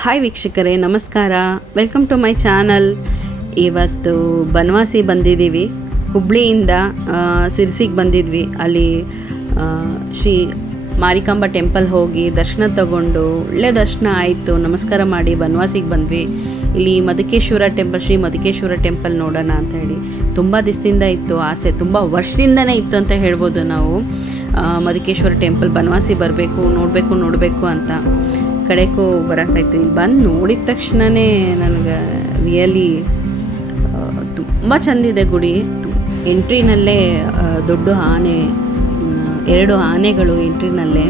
Hi ವೀಕ್ಷಕರೇ, ನಮಸ್ಕಾರ. Welcome to my channel. ಇವತ್ತು ಬನವಾಸಿ ಬಂದಿದ್ದೀವಿ. ಹುಬ್ಳಿಯಿಂದ ಸಿರ್ಸಿಗೆ ಬಂದಿದ್ವಿ. ಅಲ್ಲಿ ಶ್ರೀ ಮಾರಿಕಾಂಬಾ ಟೆಂಪಲ್ ಹೋಗಿ ದರ್ಶನ ತಗೊಂಡು ಒಳ್ಳೆ ದರ್ಶನ ಆಯಿತು. ನಮಸ್ಕಾರ ಮಾಡಿ ಬನವಾಸಿಗೆ ಬಂದ್ವಿ. ಇಲ್ಲಿ ಮಧುಕೇಶ್ವರ ಟೆಂಪಲ್, ಶ್ರೀ ಮಧುಕೇಶ್ವರ ಟೆಂಪಲ್ ನೋಡೋಣ ಅಂತ ಹೇಳಿ ತುಂಬ ದಿವಸದಿಂದ ಇತ್ತು ಆಸೆ, ತುಂಬ ವರ್ಷದಿಂದನೇ ಇತ್ತು ಅಂತ ಹೇಳ್ಬೋದು ನಾವು. ಮಧುಕೇಶ್ವರ ಟೆಂಪಲ್ ಬನವಾಸಿ ಬರಬೇಕು, ನೋಡಬೇಕು ಅಂತ ಕಡೆಗೂ ಬರೋಕ್ಕಾಯ್ತು. ಇಲ್ಲಿ ಬಂದು ನೋಡಿದ ತಕ್ಷಣವೇ ನನಗೆ ರಿಯಲಿ ತುಂಬ ಚೆಂದಿದೆ ಗುಡಿ. ಎಂಟ್ರಿನಲ್ಲೇ ದೊಡ್ಡ ಆನೆ, 2 ಆನೆಗಳು ಎಂಟ್ರಿನಲ್ಲೇ.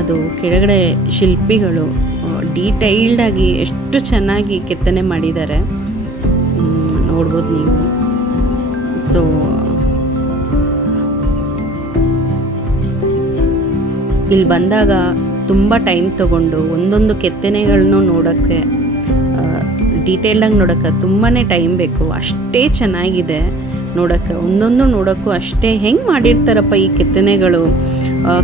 ಅದು ಕೆಳಗಡೆ ಶಿಲ್ಪಿಗಳು ಡೀಟೈಲ್ಡಾಗಿ ಎಷ್ಟು ಚೆನ್ನಾಗಿ ಕೆತ್ತನೆ ಮಾಡಿದ್ದಾರೆ ನೋಡ್ಬೋದು ನೀವು. ಸೊ ಇಲ್ಲಿ ಬಂದಾಗ ತುಂಬ ಟೈಮ್ ತೊಗೊಂಡು ಒಂದೊಂದು ಕೆತ್ತನೆಗಳನ್ನು ನೋಡೋಕ್ಕೆ, ಡೀಟೇಲ್ಡಾಗಿ ನೋಡೋಕ್ಕೆ ತುಂಬಾ ಟೈಮ್ ಬೇಕು. ಅಷ್ಟೇ ಚೆನ್ನಾಗಿದೆ ನೋಡೋಕ್ಕೆ, ಒಂದೊಂದು ನೋಡೋಕ್ಕೂ ಅಷ್ಟೇ. ಹೆಂಗೆ ಮಾಡಿರ್ತಾರಪ್ಪ ಈ ಕೆತ್ತನೆಗಳು.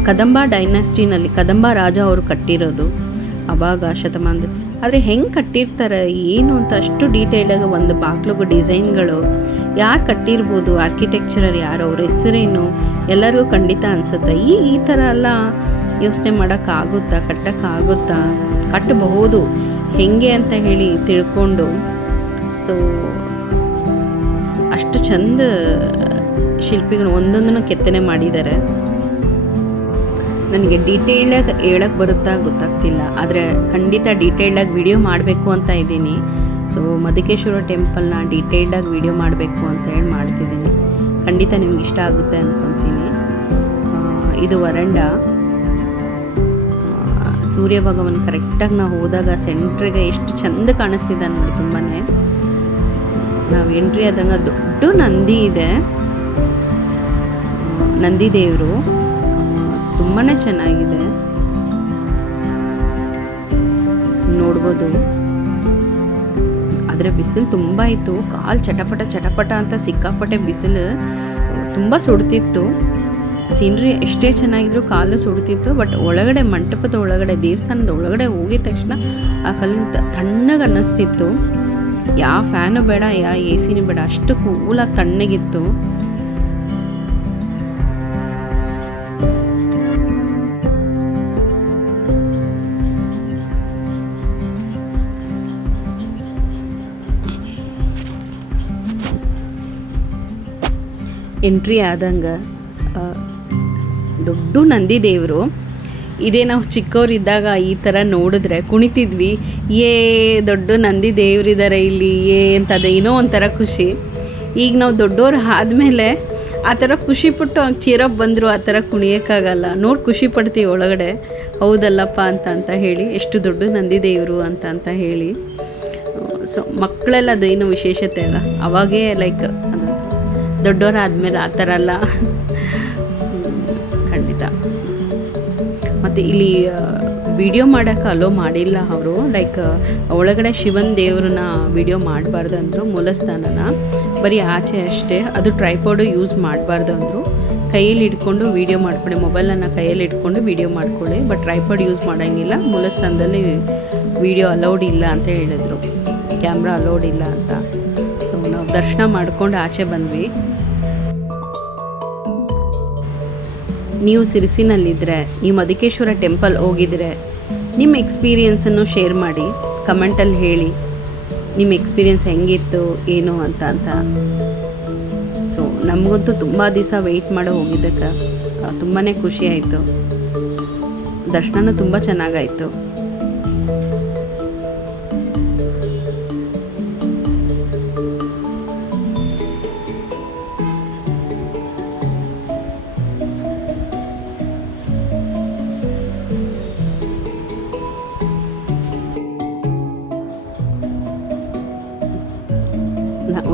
ಕದಂಬ ಡೈನಾಸ್ಟಿನಲ್ಲಿ ಕದಂಬ ರಾಜ ಅವರು ಕಟ್ಟಿರೋದು ಆವಾಗ ಶತಮಾನದ. ಆದರೆ ಹೆಂಗೆ ಕಟ್ಟಿರ್ತಾರೆ ಏನು ಅಂತ ಅಷ್ಟು ಡೀಟೇಲ್ಡಾಗಿ ಒಂದು ಬಾಗ್ಲಿಗೂ ಡಿಸೈನ್ಗಳು. ಯಾರು ಕಟ್ಟಿರ್ಬೋದು, ಆರ್ಕಿಟೆಕ್ಚರರ್ ಯಾರು, ಅವ್ರ ಹೆಸರೇನು ಎಲ್ಲರಿಗೂ ಖಂಡಿತ ಅನಿಸುತ್ತೆ. ಈ ಥರ ಎಲ್ಲ ಯೋಚನೆ ಮಾಡೋಕ್ಕಾಗುತ್ತಾ, ಕಟ್ಟೋಕ್ಕಾಗುತ್ತಾ, ಕಟ್ಟಬಹುದು ಹೆಂಗೆ ಅಂತ ಹೇಳಿ ತಿಳ್ಕೊಂಡು. ಸೊ ಅಷ್ಟು ಚಂದ ಶಿಲ್ಪಿಗಳು ಒಂದೊಂದನ್ನು ಕೆತ್ತನೆ ಮಾಡಿದ್ದಾರೆ. ನನಗೆ ಡೀಟೇಲ್ಡಾಗಿ ಹೇಳಕ್ಕೆ ಬರುತ್ತಾ ಗೊತ್ತಾಗ್ತಿಲ್ಲ, ಆದರೆ ಖಂಡಿತ ಡೀಟೇಲ್ಡಾಗಿ ವಿಡಿಯೋ ಮಾಡಬೇಕು ಅಂತ ಇದ್ದೀನಿ. ಸೊ ಮಧುಕೇಶ್ವರ ಟೆಂಪಲ್ನ ಡೀಟೇಲ್ಡಾಗಿ ವಿಡಿಯೋ ಮಾಡಬೇಕು ಅಂತ ಹೇಳಿ ಮಾಡ್ತಿದ್ದೀನಿ. ಖಂಡಿತ ನಿಮ್ಗೆ ಇಷ್ಟ ಆಗುತ್ತೆ ಅಂದ್ಕೊತೀನಿ. ಇದು ವರಂಡ. ಸೂರ್ಯ ಭಗವಾನ್ ಕರೆಕ್ಟಾಗಿ ನಾವು ಹೋದಾಗ ಸೆಂಟ್ರಿಗೆ ಎಷ್ಟು ಚೆಂದ ಕಾಣಿಸ್ತಿದ್ದ ನೋಡಿ. ತುಂಬಾ ನಾವು ಎಂಟ್ರಿ ಆದಂಗೆ ದೊಡ್ಡ ನಂದಿ ಇದೆ, ನಂದಿ ದೇವರು ತುಂಬಾ ಚೆನ್ನಾಗಿದೆ ನೋಡ್ಬೋದು. ಆದರೆ ಬಿಸಿಲು ತುಂಬ ಇತ್ತು, ಕಾಲು ಚಟಪಟ ಅಂತ ಸಿಕ್ಕಾಪಟ್ಟೆ ಬಿಸಿಲು ತುಂಬ ಸುಡ್ತಿತ್ತು. ಸೀನ್ರಿ ಎಷ್ಟೇ ಚೆನ್ನಾಗಿದ್ರು ಕಾಲು ಸುಡ್ತಿತ್ತು. ಬಟ್ ಒಳಗಡೆ ಮಂಟಪದ ಒಳಗಡೆ, ದೇವಸ್ಥಾನದ ಒಳಗಡೆ ಹೋಗಿದ ತಕ್ಷಣ ಆ ಕಲ್ಲಿನ ತಣ್ಣಗೆ ಅನ್ನಿಸ್ತಿತ್ತು. ಯಾವ ಫ್ಯಾನು ಬೇಡ, ಯಾವ ಎ ಸಿನೂ ಬೇಡ, ಅಷ್ಟು ಕೂಲಾಗಿ ತಣ್ಣಗಿತ್ತು. ಎಂಟ್ರಿ ಆದಂಗೆ ದೊಡ್ಡ ನಂದಿ ದೇವರು ಇದೇ. ನಾವು ಚಿಕ್ಕವರಿದ್ದಾಗ ಈ ಥರ ನೋಡಿದ್ರೆ ಕುಣಿತಿದ್ವಿ, ದೊಡ್ಡ ನಂದಿ ದೇವರಿದ್ದಾರೆ ಇಲ್ಲಿ ಅಂತದೆ ಏನೋ ಒಂಥರ ಖುಷಿ. ಈಗ ನಾವು ದೊಡ್ಡವ್ರು ಆದಮೇಲೆ ಆ ಥರ ಖುಷಿಪಟ್ಟು ಚೀರಪ್ ಬಂದರು ಆ ಥರ ಕುಣಿಯೋಕ್ಕಾಗಲ್ಲ. ನೋಡಿ ಖುಷಿ ಪಡ್ತೀವಿ ಒಳಗಡೆ, ಹೌದಲ್ಲಪ್ಪ ಅಂತ ಹೇಳಿ, ಎಷ್ಟು ದೊಡ್ಡ ನಂದಿ ದೇವರು ಅಂತ ಹೇಳಿ. ಸೊ ಮಕ್ಕಳೆಲ್ಲ ಅದೇನು ವಿಶೇಷತೆ ಅಲ್ಲ, ಅವಾಗೇ ಲೈಕ್ ಅದು ದೊಡ್ಡವರಾದ್ಮೇಲೆ ಆ ಥರ ಎಲ್ಲ ಖಂಡಿತ. ಮತ್ತು ಇಲ್ಲಿ ವಿಡಿಯೋ ಮಾಡೋಕ್ಕೆ ಅಲೋ ಮಾಡಿಲ್ಲ ಅವರು. ಲೈಕ್ ಒಳಗಡೆ ಶಿವನ ದೇವ್ರನ್ನ ವಿಡಿಯೋ ಮಾಡಬಾರ್ದು ಅಂದರು, ಮೂಲಸ್ಥಾನನ ಬರೀ ಆಚೆ ಅಷ್ಟೇ. ಅದು ಟ್ರೈಪಾಡು ಯೂಸ್ ಮಾಡಬಾರ್ದು ಅಂದರು. ಕೈಯಲ್ಲಿ ಇಟ್ಕೊಂಡು ವೀಡಿಯೋ ಮಾಡ್ಕೊಳ್ಳಿ, ಮೊಬೈಲನ್ನು ಕೈಯಲ್ಲಿ ಇಟ್ಕೊಂಡು ವೀಡಿಯೋ ಮಾಡ್ಕೊಳ್ಳಿ, ಬಟ್ ಟ್ರೈಪಾಡ್ ಯೂಸ್ ಮಾಡೋಂಗಿಲ್ಲ. ಮೂಲಸ್ಥಾನದಲ್ಲಿ ವೀಡಿಯೋ ಅಲೌಡ್ ಇಲ್ಲ ಅಂತ ಹೇಳಿದ್ರು, ಕ್ಯಾಮ್ರಾ ಅಲೌಡ್ ಇಲ್ಲ ಅಂತ. ಸೊ ನಾವು ದರ್ಶನ ಮಾಡ್ಕೊಂಡು ಆಚೆ ಬಂದ್ವಿ. ನೀವು ಸಿರ್ಸಿನಲ್ಲಿದ್ದರೆ, ನೀವು ಮಧುಕೇಶ್ವರ ಟೆಂಪಲ್ ಹೋಗಿದ್ರೆ ನಿಮ್ಮ ಎಕ್ಸ್ಪೀರಿಯೆನ್ಸನ್ನು ಶೇರ್ ಮಾಡಿ, ಕಮೆಂಟಲ್ಲಿ ಹೇಳಿ ನಿಮ್ಮ ಎಕ್ಸ್ಪೀರಿಯೆನ್ಸ್ ಹೆಂಗಿತ್ತು ಏನು ಅಂತ. ಸೊ ನಮಗಂತೂ ತುಂಬ ದಿವಸ ವೆಯ್ಟ್ ಮಾಡೋ ಹೋಗಿದ್ದಕ್ಕೆ ತುಂಬಾ ಖುಷಿ ಆಯಿತು. ದರ್ಶನನೂ ತುಂಬ ಚೆನ್ನಾಗಾಯಿತು.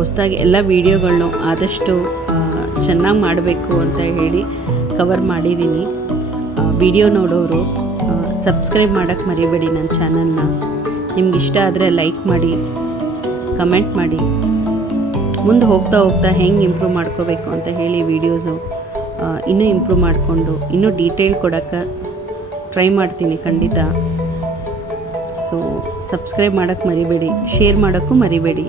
ಹೊಸದಾಗಿ ಎಲ್ಲ ವೀಡಿಯೋಗಳನ್ನೂ ಆದಷ್ಟು ಚೆನ್ನಾಗಿ ಮಾಡಬೇಕು ಅಂತ ಹೇಳಿ ಕವರ್ ಮಾಡಿದ್ದೀನಿ. ವಿಡಿಯೋ ನೋಡೋರು ಸಬ್ಸ್ಕ್ರೈಬ್ ಮಾಡೋಕ್ಕೆ ಮರಿಬೇಡಿ ನನ್ನ ಚಾನಲ್ನ. ನಿಮ್ಗೆ ಇಷ್ಟ ಆದರೆ ಲೈಕ್ ಮಾಡಿ, ಕಮೆಂಟ್ ಮಾಡಿ. ಮುಂದೆ ಹೋಗ್ತಾ ಹೆಂಗೆ ಇಂಪ್ರೂವ್ ಮಾಡ್ಕೋಬೇಕು ಅಂತ ಹೇಳಿ ವೀಡಿಯೋಸು ಇನ್ನೂ ಇಂಪ್ರೂವ್ ಮಾಡಿಕೊಂಡು ಇನ್ನೂ ಡೀಟೇಲ್ ಕೊಡೋಕ್ಕೆ ಟ್ರೈ ಮಾಡ್ತೀನಿ ಖಂಡಿತ. ಸೊ ಸೊ ಸಬ್ಸ್ಕ್ರೈಬ್ ಮಾಡೋಕ್ಕೆ ಮರಿಬೇಡಿ, ಶೇರ್ ಮಾಡೋಕ್ಕೂ ಮರಿಬೇಡಿ.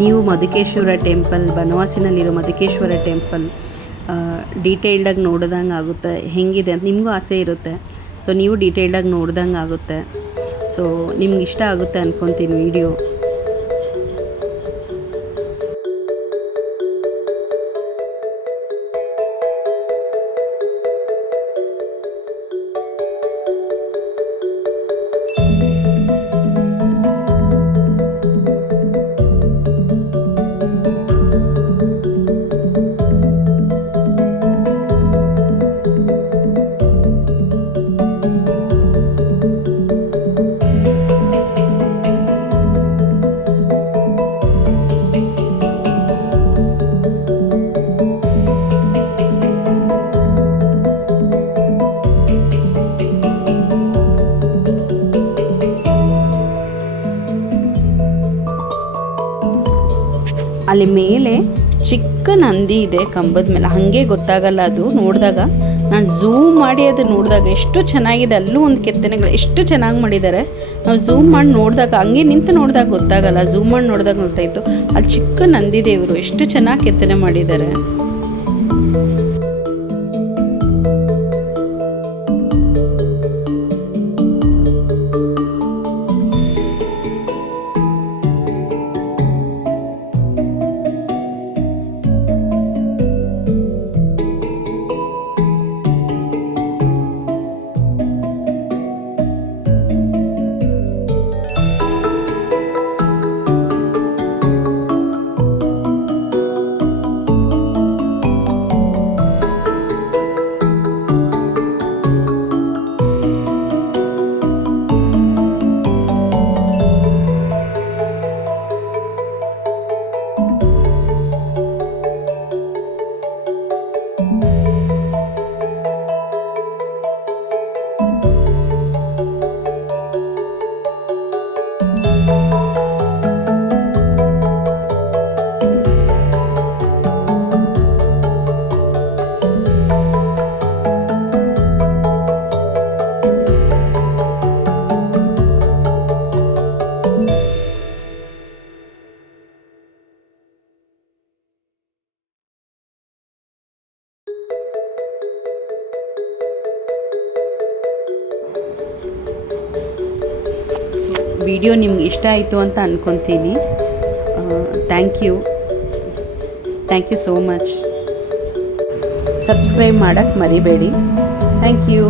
ನೀವು ಮಧುಕೇಶ್ವರ ಟೆಂಪಲ್, ಬನವಾಸಿನಲ್ಲಿರೋ ಮಧುಕೇಶ್ವರ ಟೆಂಪಲ್ ಡೀಟೇಲ್ಡಾಗಿ ನೋಡ್ದಂಗೆ ಆಗುತ್ತೆ. ಹೆಂಗಿದೆ ಅಂತ ನಿಮಗೂ ಆಸೆ ಇರುತ್ತೆ. ಸೊ ನೀವು ಡೀಟೇಲ್ಡಾಗಿ ನೋಡ್ದಂಗೆ ಆಗುತ್ತೆ. ಸೊ ನಿಮ್ಗೆ ಇಷ್ಟ ಆಗುತ್ತೆ ಅಂದ್ಕೊತೀನಿ ವಿಡಿಯೋ. ಅಲ್ಲಿ ಮೇಲೆ ಚಿಕ್ಕ ನಂದಿ ಇದೆ ಕಂಬದ ಮೇಲೆ, ಹಾಗೆ ಗೊತ್ತಾಗಲ್ಲ ಅದು ನೋಡಿದಾಗ. ನಾನು ಝೂಮ್ ಮಾಡಿ ಅದು ನೋಡಿದಾಗ ಎಷ್ಟು ಚೆನ್ನಾಗಿದೆ. ಅಲ್ಲೂ ಒಂದು ಕೆತ್ತನೆಗಳು ಎಷ್ಟು ಚೆನ್ನಾಗಿ ಮಾಡಿದ್ದಾರೆ. ನಾವು ಝೂಮ್ ಮಾಡಿ ನೋಡಿದಾಗ, ಹಂಗೆ ನಿಂತು ನೋಡಿದಾಗ ಗೊತ್ತಾಗಲ್ಲ, ಝೂಮ್ ಮಾಡಿ ನೋಡಿದಾಗ ಗೊತ್ತಾಯಿತು. ಅಲ್ಲಿ ಚಿಕ್ಕ ನಂದಿ ದೇವರು ಎಷ್ಟು ಚೆನ್ನಾಗಿ ಕೆತ್ತನೆ ಮಾಡಿದ್ದಾರೆ. ವಿಡಿಯೋ ನಿಮ್ಗೆ ಇಷ್ಟ ಆಯಿತು ಅಂತ ಅಂದ್ಕೊತೀನಿ. Thank you so much. Subscribe ಮಾಡೋಕ್ಕೆ ಮರಿಬೇಡಿ. Thank you.